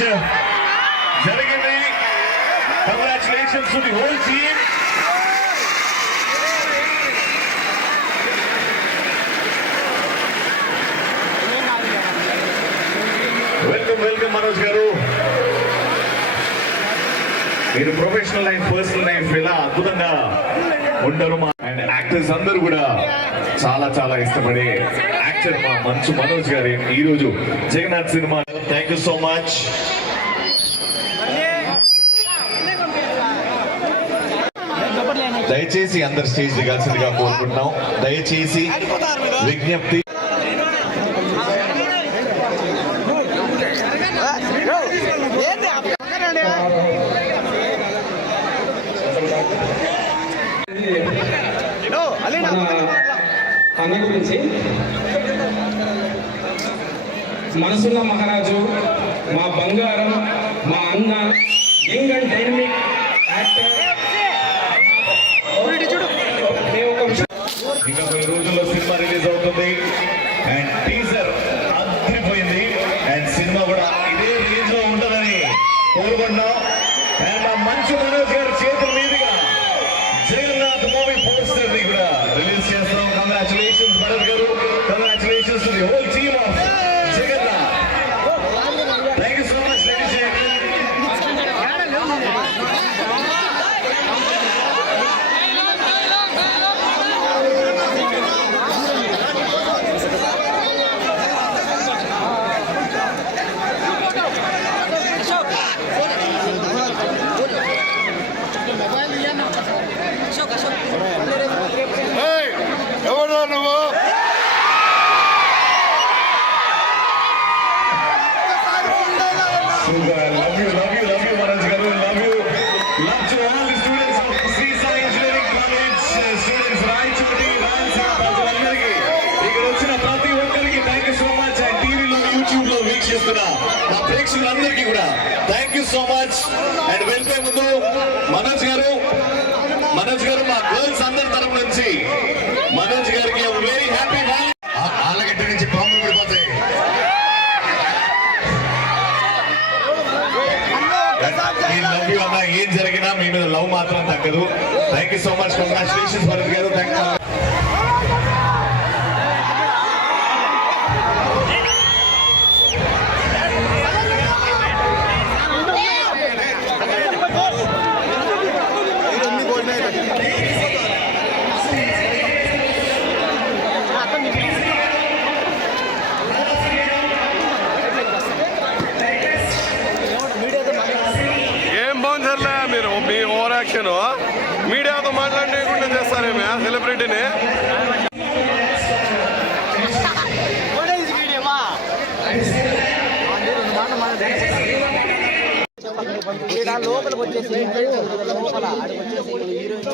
Match జరిగింది. Congratulations to the whole team welcome welcome Manoj garu. మీరు professional life personal life ఇలా అద్భుతంగా ఉండరు మా అండ్ యాక్టర్స్ అందరూ కూడా చాలా చాలా ఇష్టపడే యాక్టర్ మా మంచు మనోజ్ గారు ఈ రోజు Jagannath cinema thank you so much దయచేసి అందరు స్టేజ్ దిగాల్సిందిగా కోరుకుంటున్నాం దయచేసి విజ్ఞప్తి అన్న గురించి మనసున్న మహారాజు మా బంగారం మా అన్న యంగ్ అండ్ డైనమిక్ యాక్టర్. ఇంకా కొన్ని రోజుల్లో సినిమా రిలీజ్ అవుతుంది. అండ్ టీజర్ అండ్ సినిమా కూడా ఇదే రేంజ్లో ఉంటుందని కోరుకుంటున్నాం. అండ్ మా మంచు మనోజ్ గారి చేతుల లో మా ప్రేక్షకులందరికీ కూడా thank you so much and వెళ్తే ముందు మనోజ్ గారు మనోజ్ గారు మా గర్ల్స్ అందరి తరపు నుంచి మనోజ్ గారికి వెరీ హ్యాపీ ఆలగడ్డ నుంచి పాములు పడిపోతాయి. లవ్ అన్న ఏం జరిగినా మీ మీద లవ్ మాత్రం తగ్గదు. Thank you so much congratulations Bharat garu. Thank you మీడియాతో మాట్లాడకుండా చేస్తారేమే సెలబ్రిటీని? లోపలికి వచ్చేసి లోపల వచ్చేసి హీరోయిన్